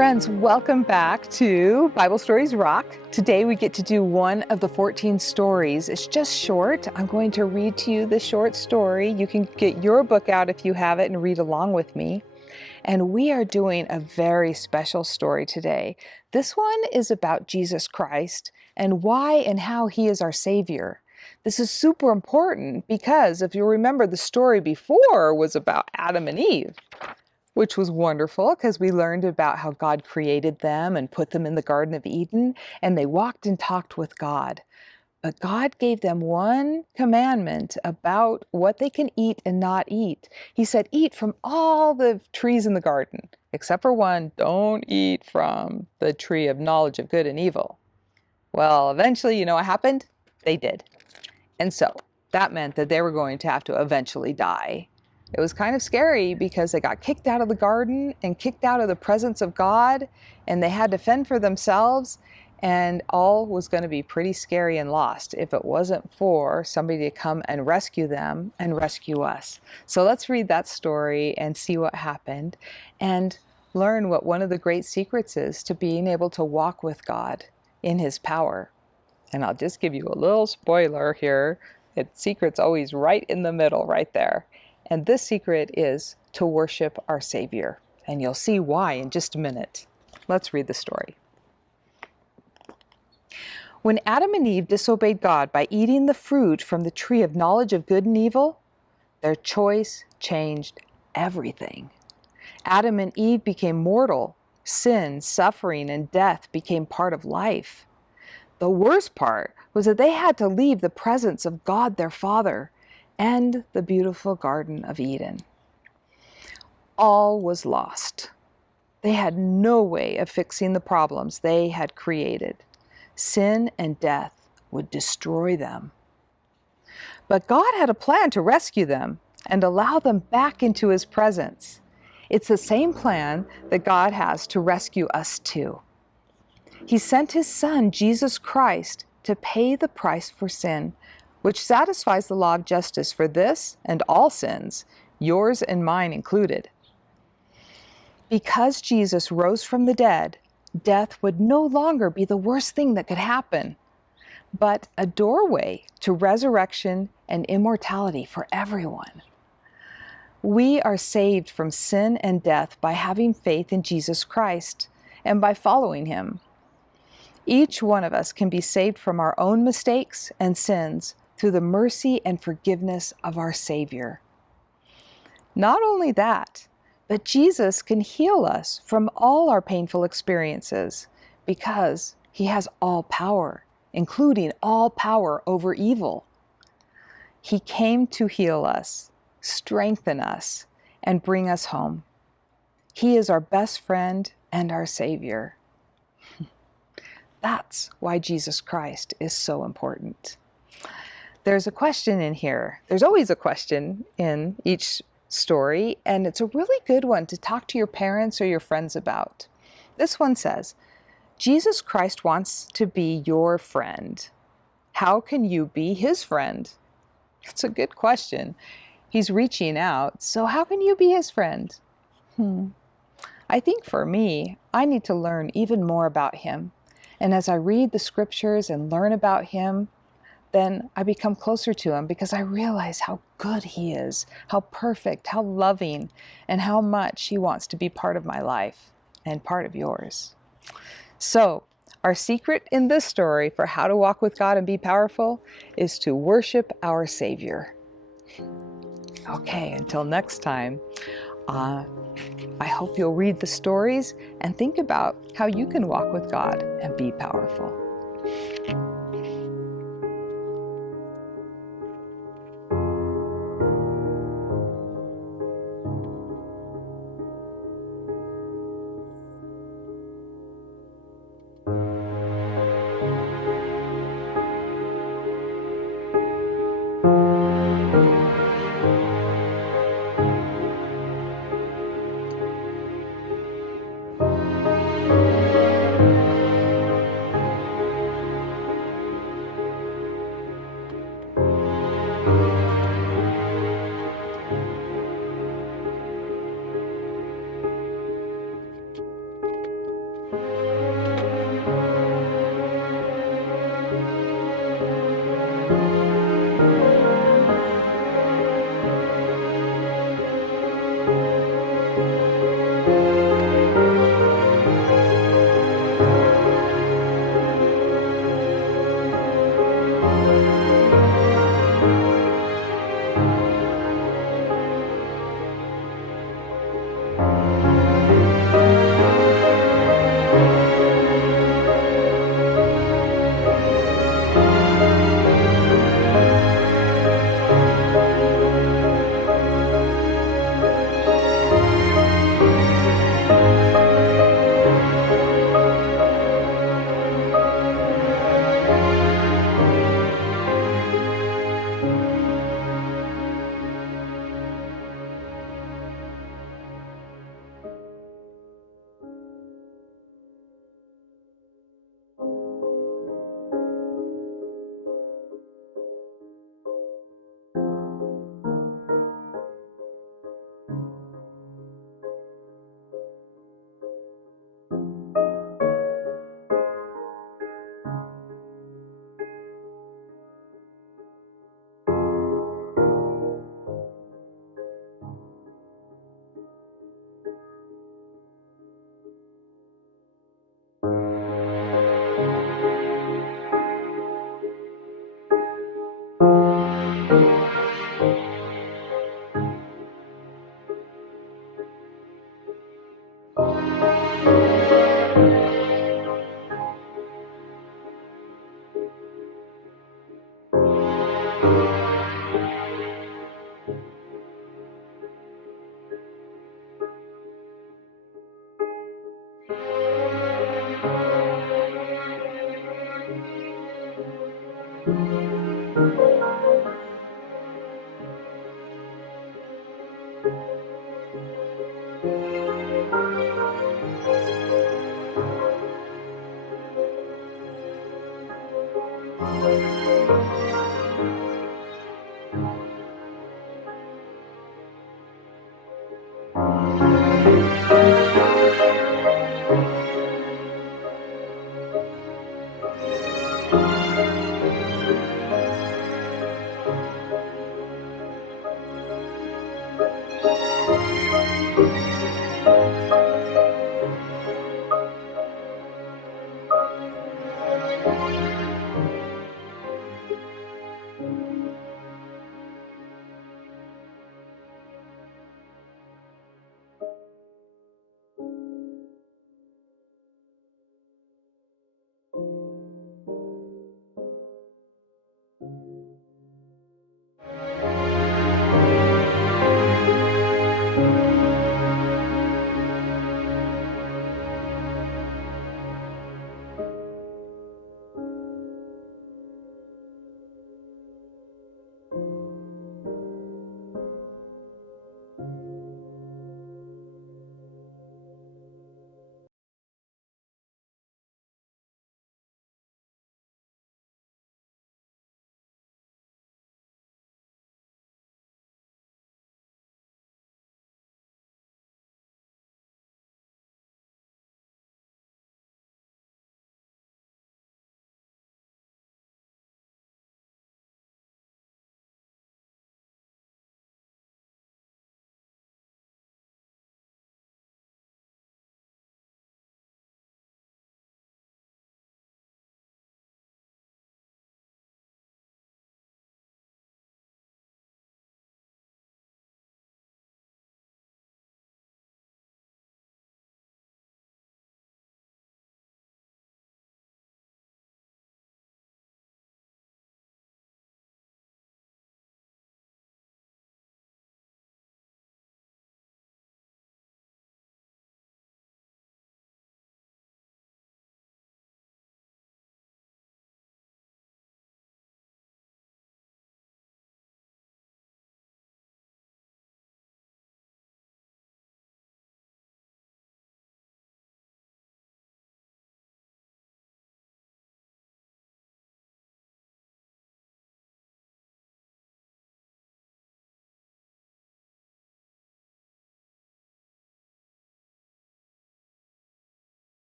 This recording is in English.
Friends, welcome back to Bible Stories Rock. Today we get to do one of the 14 stories. It's just short. I'm going to read to you the short story. You can get your book out if you have it and read along with me. And we are doing a very special story today. This one is about Jesus Christ and why and how he is our Savior. This is super important because if you remember, the story before was about Adam and Eve, which was wonderful because we learned about how God created them and put them in the Garden of Eden, and they walked and talked with God. But God gave them one commandment about what they can eat and not eat. He said, eat from all the trees in the garden, except for one, don't eat from the tree of knowledge of good and evil. Well, eventually, you know what happened? They did. And so that meant that they were going to have to eventually die. It was kind of scary because they got kicked out of the garden and kicked out of the presence of God, and they had to fend for themselves, and all was going to be pretty scary and lost if it wasn't for somebody to come and rescue them and rescue us. So let's read that story and see what happened and learn what one of the great secrets is to being able to walk with God in his power. And I'll just give you a little spoiler here. The secret's always right in the middle, right there. And this secret is to worship our Savior. And you'll see why in just a minute. Let's read the story. When Adam and Eve disobeyed God by eating the fruit from the tree of knowledge of good and evil, their choice changed everything. Adam and Eve became mortal. Sin, suffering, and death became part of life. The worst part was that they had to leave the presence of God their Father and the beautiful Garden of Eden. All was lost. They had no way of fixing the problems they had created. Sin and death would destroy them. But God had a plan to rescue them and allow them back into his presence. It's the same plan that God has to rescue us too. He sent his Son, Jesus Christ, to pay the price for sin, which satisfies the law of justice for this and all sins, yours and mine included. Because Jesus rose from the dead, death would no longer be the worst thing that could happen, but a doorway to resurrection and immortality for everyone. We are saved from sin and death by having faith in Jesus Christ and by following him. Each one of us can be saved from our own mistakes and sins through the mercy and forgiveness of our Savior. Not only that, but Jesus can heal us from all our painful experiences because he has all power, including all power over evil. He came to heal us, strengthen us, and bring us home. He is our best friend and our Savior. That's why Jesus Christ is so important. There's a question in here. There's always a question in each story, and it's a really good one to talk to your parents or your friends about. This one says, Jesus Christ wants to be your friend. How can you be his friend? It's a good question. He's reaching out, so how can you be his friend? I think for me, I need to learn even more about him. And as I read the scriptures and learn about him, then I become closer to him because I realize how good he is, how perfect, how loving, and how much he wants to be part of my life and part of yours. So, our secret in this story for how to walk with God and be powerful is to worship our Savior. Okay, until next time, I hope you'll read the stories and think about how you can walk with God and be powerful.